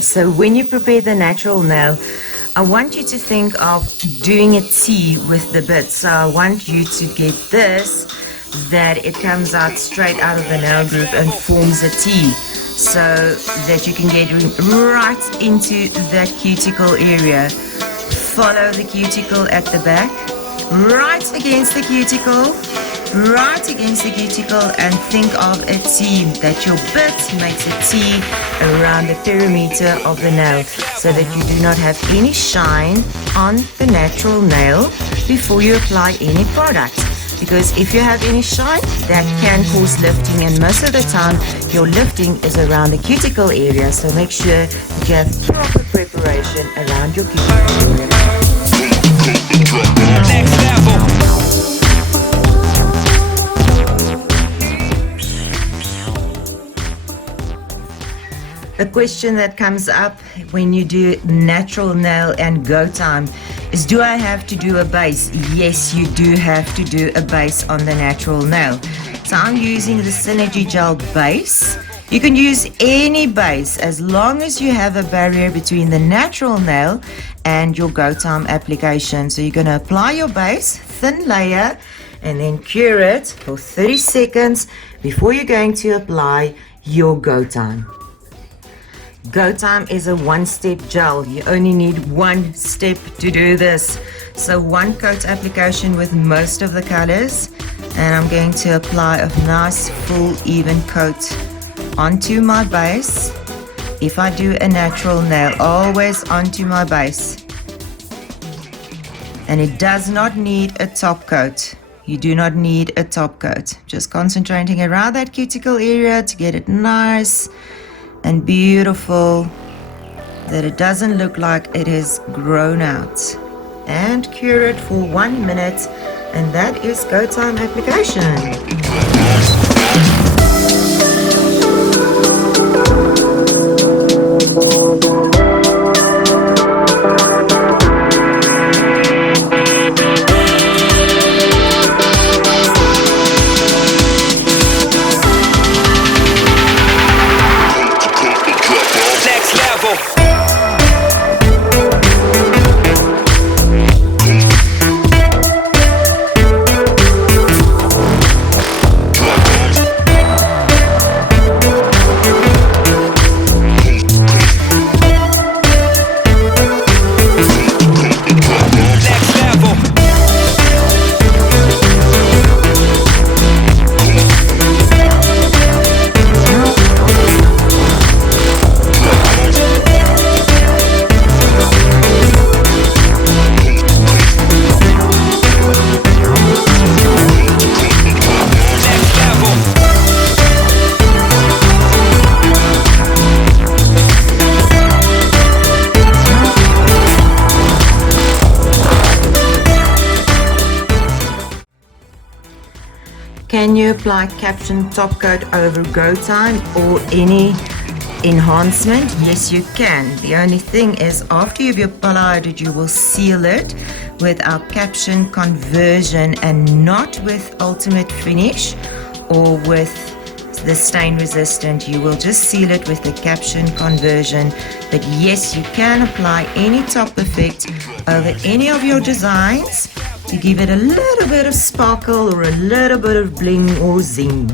So when you prepare the natural nail, I want you to think of doing a T with the bit. So I want you to get this, that it comes out straight out of the nail group and forms a T, so that you can get right into that cuticle area. Follow the cuticle at the back, right against the cuticle, and think of a T, that your bit makes a T around the perimeter of the nail, so that you do not have any shine on the natural nail before you apply any product. Because if you have any shine, that can cause lifting, and most of the time your lifting is around the cuticle area, so make sure that you have proper preparation around your cuticle area. Next level. A question that comes up when you do natural nail and go time is, do I have to do a base? Yes, you do have to do a base on the natural nail. So I'm using the Synergy Gel base. You can use any base as long as you have a barrier between the natural nail and your go time application. So you're going to apply your base, thin layer, and then cure it for 30 seconds before you're going to apply your go time. Go time is a one-step gel. You only need one step to do this. So one coat application with most of the colors, and I'm going to apply a nice full even coat onto my base. If I do a natural nail, always onto my base. And it does not need a top coat. You do not need a top coat. Just concentrating around that cuticle area to get it nice and beautiful, that it doesn't look like it has grown out. And cure it for 1 minute, and that is go time application. Can you apply Caption Top Coat over go time or any enhancement? Yes, you can. The only thing is, after you've applied it, you will seal it with our Caption Conversion and not with Ultimate Finish or with the stain resistant. You will just seal it with the Caption Conversion. But yes, you can apply any top effect over any of your designs to give it a little bit of sparkle or a little bit of bling or zing.